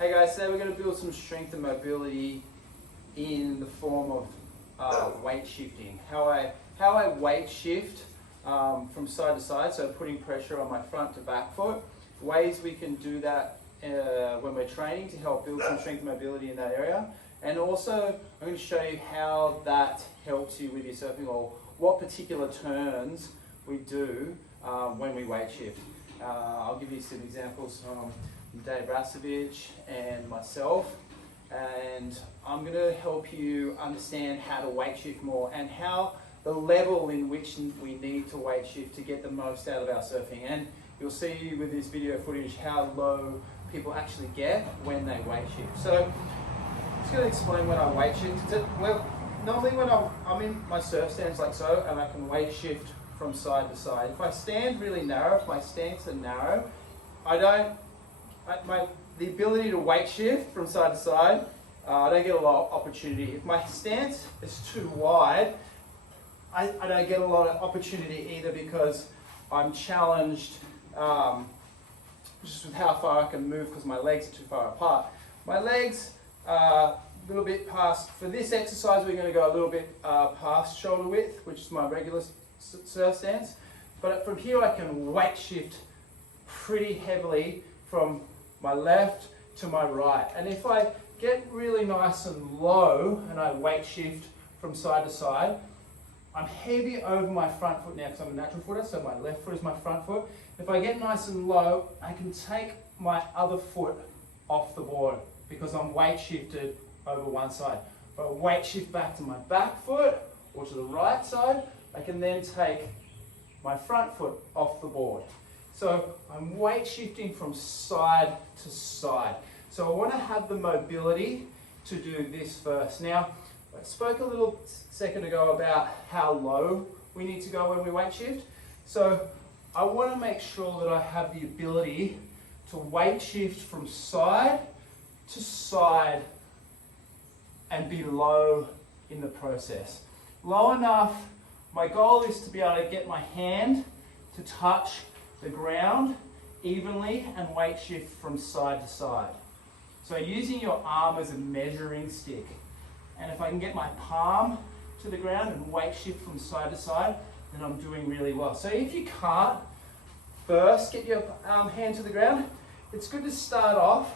Hey guys, today we're going to build some strength and mobility in the form of weight shifting. How I weight shift from side to side, so putting pressure on my front to back foot. Ways we can do that when we're training to help build some strength and mobility in that area. And also I'm going to show you how that helps you with your surfing, or what particular turns we do when we weight shift. I'll give you some examples from Dave Rasevich and myself, and I'm going to help you understand how to weight shift more and how the level in which we need to weight shift to get the most out of our surfing. And you'll see with this video footage how low people actually get when they weight shift. So I'm just going to explain when I weight shift. Well, normally when I'm in my surf stance like so, and I can weight shift from side to side. If I stand really narrow, if my stance are narrow, the ability to weight shift from side to side, I don't get a lot of opportunity. If my stance is too wide, I don't get a lot of opportunity either, because I'm challenged just with how far I can move because my legs are too far apart. My legs are a little bit past, for this exercise we're going to go a little bit past shoulder width, which is my regular surf stance. But from here I can weight shift pretty heavily from my left to my right. And if I get really nice and low and I weight shift from side to side, I'm heavy over my front foot now because I'm a natural footer, so my left foot is my front foot. If I get nice and low, I can take my other foot off the board because I'm weight shifted over one side. If I weight shift back to my back foot or to the right side, I can then take my front foot off the board. So I'm weight shifting from side to side. So I want to have the mobility to do this first. Now, I spoke a little second ago about how low we need to go when we weight shift. So I want to make sure that I have the ability to weight shift from side to side and be low in the process. Low enough, my goal is to be able to get my hand to touch the ground evenly and weight shift from side to side. So using your arm as a measuring stick. And if I can get my palm to the ground and weight shift from side to side, then I'm doing really well. So if you can't, first get your hand to the ground. It's good to start off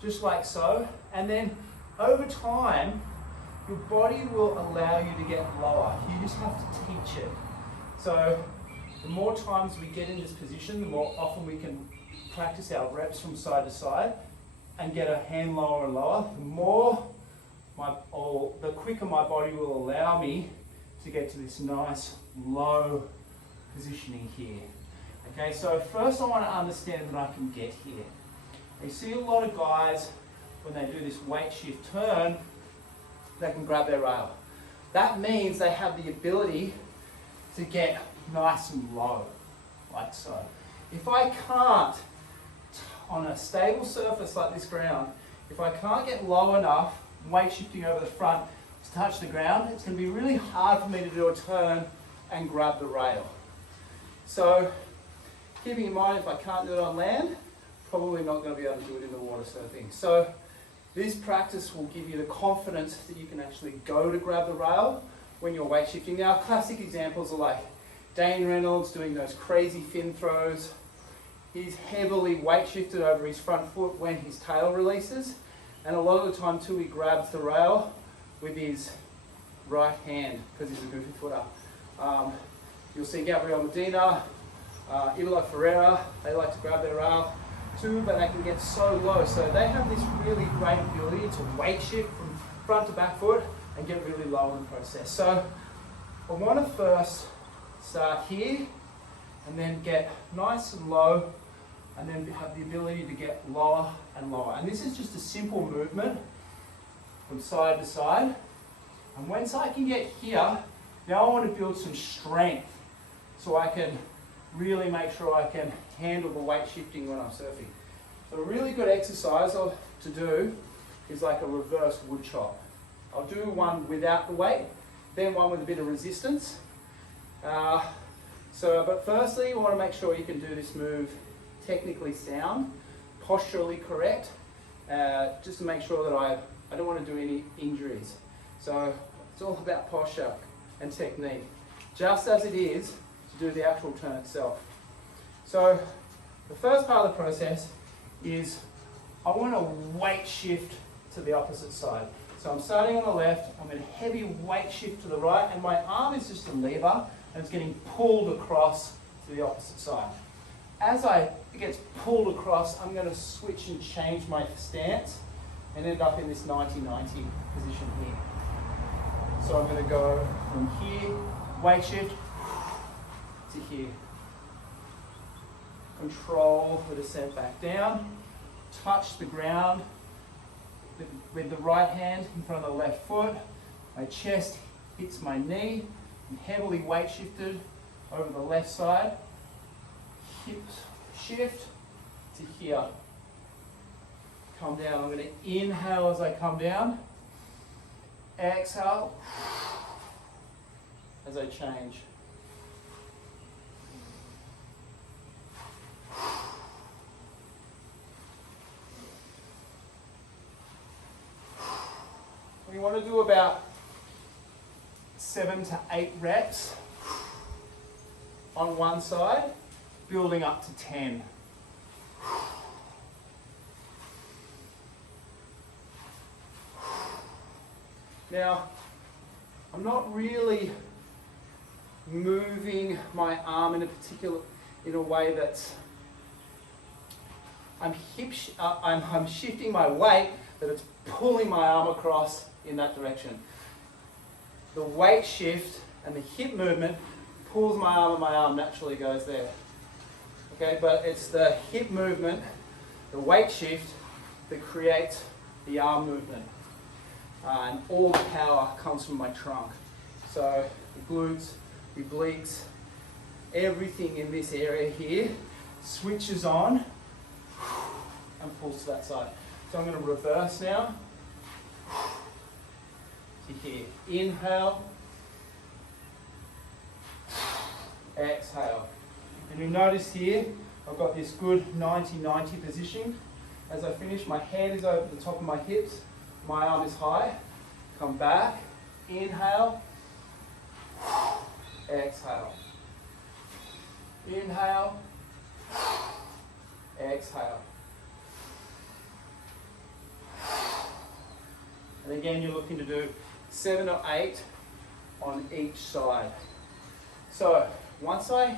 just like so, and then over time, your body will allow you to get lower. You just have to teach it. So the more times we get in this position, the more often we can practice our reps from side to side and get a hand lower and lower, the quicker my body will allow me to get to this nice low positioning here. Okay, so first I want to understand that I can get here. You see a lot of guys, when they do this weight shift turn, they can grab their rail. That means they have the ability to get nice and low, like so. If I can't, on a stable surface like this ground, if I can't get low enough, weight shifting over the front to touch the ground, it's going to be really hard for me to do a turn and grab the rail. So keeping in mind, if I can't do it on land, probably not going to be able to do it in the water surfing. So this practice will give you the confidence that you can actually go to grab the rail when you're weight shifting. Now, classic examples are like Dane Reynolds doing those crazy fin throws. He's heavily weight shifted over his front foot when his tail releases. And a lot of the time too, he grabs the rail with his right hand because he's a goofy footer. You'll see Gabriel Medina, Italo Ferreira, they like to grab their rail too, but they can get so low. So they have this really great ability to weight shift from front to back foot and get really low in the process. So I want to first start here and then get nice and low, and then have the ability to get lower and lower. And this is just a simple movement from side to side. And once I can get here, now I want to build some strength so I can really make sure I can handle the weight shifting when I'm surfing. So a really good exercise to do is like a reverse wood chop. I'll do one without the weight, then one with a bit of resistance. But firstly, you want to make sure you can do this move technically sound, posturally correct, just to make sure that I don't want to do any injuries. So it's all about posture and technique, just as it is to do the actual turn itself. So the first part of the process is I want to weight shift to the opposite side. So I'm starting on the left, I'm going to heavy weight shift to the right, and my arm is just a lever, and it's getting pulled across to the opposite side. As it gets pulled across, I'm going to switch and change my stance and end up in this 90-90 position here. So I'm going to go from here, weight shift, to here. Control the descent back down, touch the ground with the right hand in front of the left foot. My chest hits my knee. I'm heavily weight shifted over the left side. Hips shift to here. Come down. I'm going to inhale as I come down. Exhale as I change. We want to do about 7 to 8 reps on one side, building up to 10. Now, I'm not really moving my arm in a way that's I'm shifting my weight, but it's pulling my arm across in that direction. The weight shift and the hip movement pulls my arm, and my arm naturally goes there. Okay, but it's the hip movement, the weight shift, that creates the arm movement. And all the power comes from my trunk. So the glutes, the obliques, everything in this area here switches on and pulls to that side. So I'm going to reverse now to here. Inhale, exhale. And you'll notice here, I've got this good 90-90 position. As I finish, my head is over the top of my hips, my arm is high. Come back, inhale, exhale. Inhale, exhale. And again, you're looking to do 7 or 8 on each side. So once I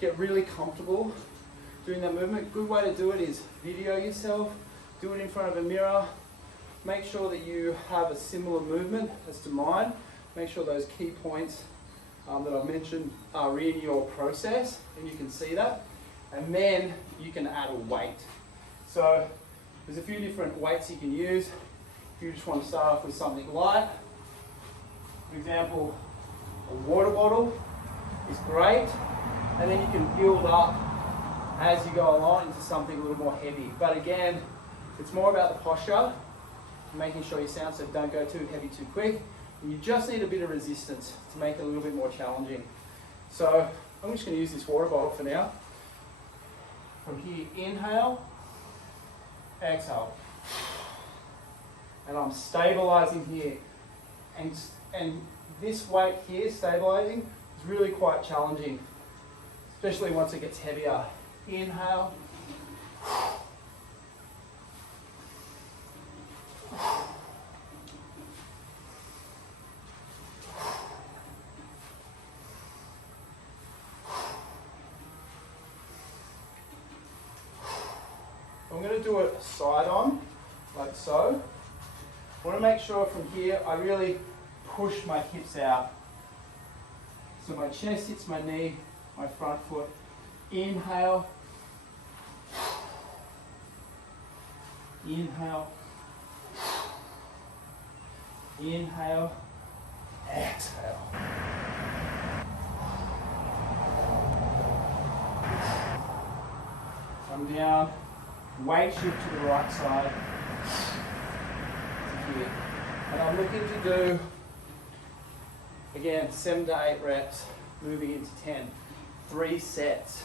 get really comfortable doing that movement, a good way to do it is video yourself, do it in front of a mirror, make sure that you have a similar movement as to mine, make sure those key points that I've mentioned are in your process and you can see that, and then you can add a weight. So there's a few different weights you can use. If you just want to start off with something light, for example, a water bottle is great, and then you can build up as you go along into something a little more heavy. But again, it's more about the posture, making sure you sound, so don't go too heavy too quick. And you just need a bit of resistance to make it a little bit more challenging. So I'm just going to use this water bottle for now. From here, inhale, exhale. And I'm stabilizing here. And this weight here, stabilizing, is really quite challenging, especially once it gets heavier. Inhale. I'm going to do it side on, like so. I want to make sure from here I really push my hips out. So my chest hits my knee, my front foot. Inhale. Inhale. Inhale. Exhale. Come down. Weight shift to the right side. To here. And I'm looking to do, again, 7 to 8 reps, moving into 10. 3 sets.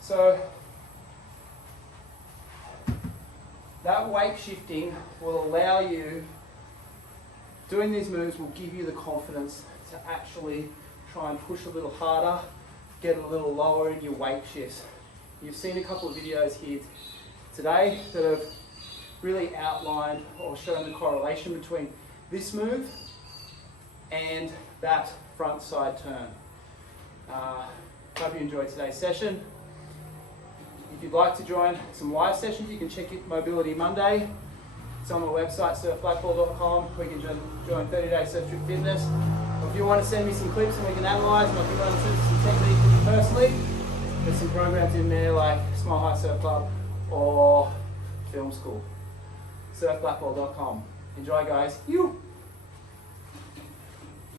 So that weight shifting will allow you, doing these moves will give you the confidence to actually try and push a little harder, get a little lower in your weight shifts. You've seen a couple of videos here today that have really outlined or shown the correlation between this move and that front side turn. Hope you enjoyed today's session. If you'd like to join some live sessions, you can check it Mobility Monday. It's on my website, surfblackball.com, where you can join 30-day surf trip fitness. Or if you want to send me some clips and we can analyse, and if you want to send some techniques with you personally, there's some programs in there like Smile High Surf Club or Film School. surfblackball.com. Enjoy, guys. You.